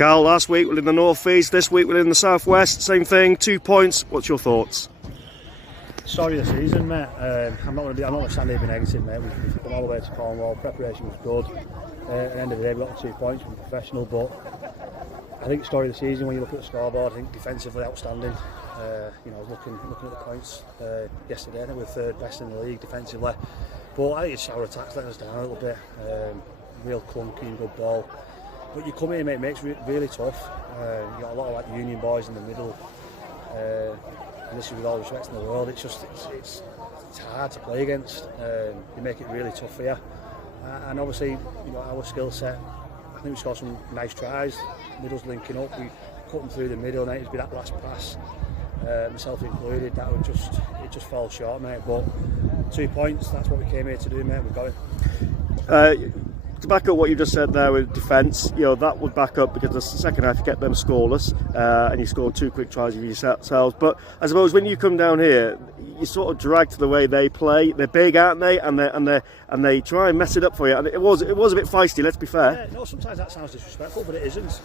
Carl, last week we're in the North East, this week we're in the South West, same thing, 2 points. What's your thoughts? Story of the season, mate. I'm not going to stand here being negative, mate. We've come all the way to Cornwall. Preparation was good. At the end of the day, we got the 2 points from professional. But I think story of the season, when you look at the scoreboard, I think defensively outstanding. I was looking at the points yesterday. I think we're third best in the league defensively. But I think it's our attacks letting us down a little bit. Real clunky and good ball. But you come here, mate, it makes it really tough. You got a lot of like union boys in the middle. And this is with all respect in the world. It's hard to play against. They make it really tough for you. And obviously, our skill set. I think we scored some nice tries. Middle's linking up. We cut them through the middle. And it's been that last pass, myself included, it just fell short, mate. But 2 points. That's what we came here to do, mate. We got it. To back up what you just said there with defence, that would back up because the second half you get them scoreless, and you scored 2 quick tries of yourselves. But I suppose when you come down here, you sort of drag to the way they play. They're big, aren't they? And they try and mess it up for you. And it was a bit feisty. Let's be fair. Yeah, no, sometimes that sounds disrespectful, but it isn't.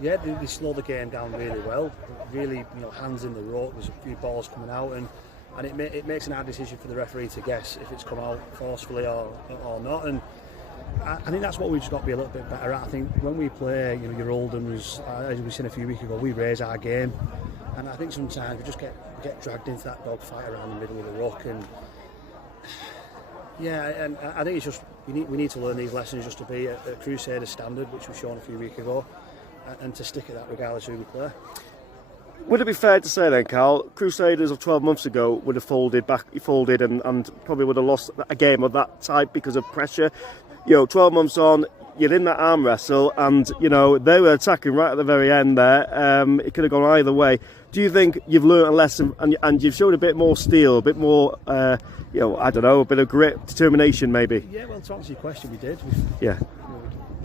They slow the game down really well. Really, hands in the rope. There's a few balls coming out, and it makes an hard decision for the referee to guess if it's come out forcefully or not. And I think that's what we've just got to be a little bit better at. I think when we play, your Oldhams, as we seen a few weeks ago, we raise our game, and I think sometimes we just get dragged into that dogfight around the middle of the ruck. And and I think it's just we need to learn these lessons just to be at Crusader standard, which was shown a few weeks ago, and to stick at that regardless of who we play. Would it be fair to say then, Carl, Crusaders of 12 months ago would have folded and probably would have lost a game of that type because of pressure? 12 months on, you're in that arm wrestle, and they were attacking right at the very end there. It could have gone either way. Do you think you've learnt a lesson and you've shown a bit more steel, a bit more, a bit of grit, determination maybe? Yeah, well, to answer your question, we did.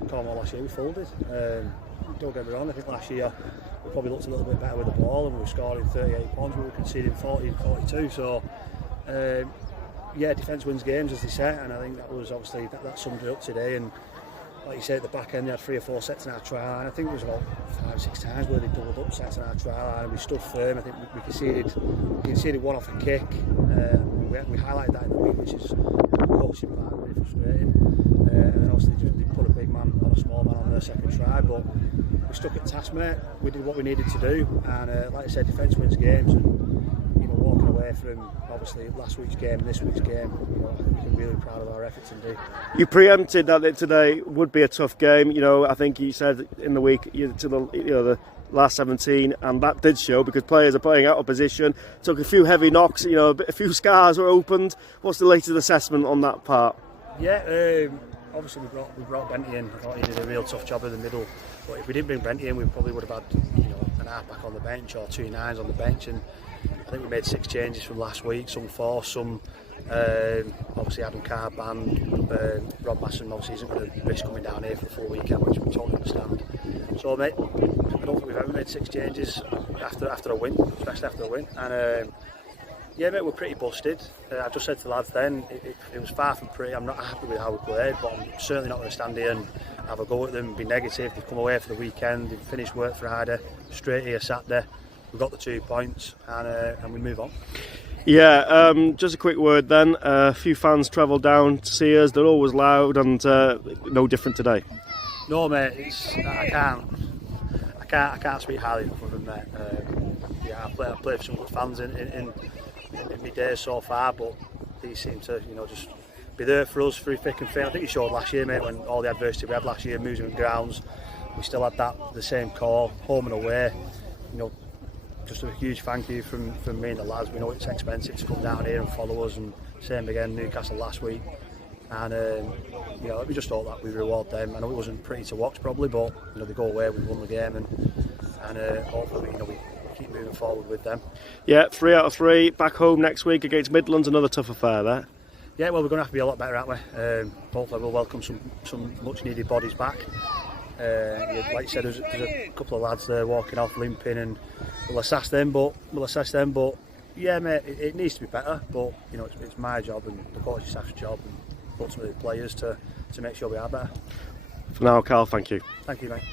Cornwall last year, we folded. Don't get me wrong, I think last year we probably looked a little bit better with the ball, and we were scoring 38 points, we were conceding 40 and 42. So, defence wins games, as they say, and I think that was obviously that summed it up today. And like you said, at the back end, they had 3 or 4 sets in our trial line. I think it was about 5 or 6 times where they doubled up sets in our trial line, and we stood firm. I think we conceded one off a kick. We highlighted that in the week, which is coaching part really frustrating. And then obviously they put a big man on a small man on their second try, but we stuck at task, mate. We did what we needed to do, and like I said, defence wins games. And walking away from obviously last week's game and this week's game, I think we can be really proud of our efforts indeed. You preempted that today would be a tough game. I think you said in the week to the last 17, and that did show because players are playing out of position. Took a few heavy knocks. A few scars were opened. What's the latest assessment on that part? Yeah, obviously we brought Benty in. I thought he did a real tough job in the middle. But if we didn't bring Benty in, we probably would have had an half-back on the bench or 2 nines on the bench. And I think we made 6 changes from last week, some 4, some obviously Adam Carr banned, Rob Masson obviously isn't going to risk coming down here for the full weekend, which we totally understand. So mate, I don't think we've ever made 6 changes after a win, especially after a win. And mate, we're pretty busted. I just said to the lads then, it was far from pretty. I'm not happy with how we played, but I'm certainly not going to stand here and have a go at them and be negative. They've come away for the weekend, they've finished work Friday, straight here Saturday. We got the 2 points, and we move on. Yeah, just a quick word then. A few fans travelled down to see us. They're always loud, and no different today. No, mate. I can't speak highly enough of them, mate. I played for some good fans in my days so far, but these seem to, just be there for us through thick and thin. I think you showed last year, mate, when all the adversity we had last year, moving grounds, we still had the same call, home and away. Just a huge thank you from me and the lads. We know it's expensive to come down here and follow us, and same again Newcastle last week. And we just thought that we reward them. I know it wasn't pretty to watch probably, but they go away, we won the game, and hopefully we keep moving forward with them. Yeah, 3 out of 3 back home next week against Midlands. Another tough affair there. Yeah, well, we're going to have to be a lot better, aren't we? Hopefully we'll welcome some much needed bodies back. Like you said, there's a couple of lads there walking off limping, and we'll assess them. But yeah, mate, it needs to be better. But it's my job and the coaching staff's job, and ultimately the players to make sure we are better. For now, Carl, thank you. Thank you, mate.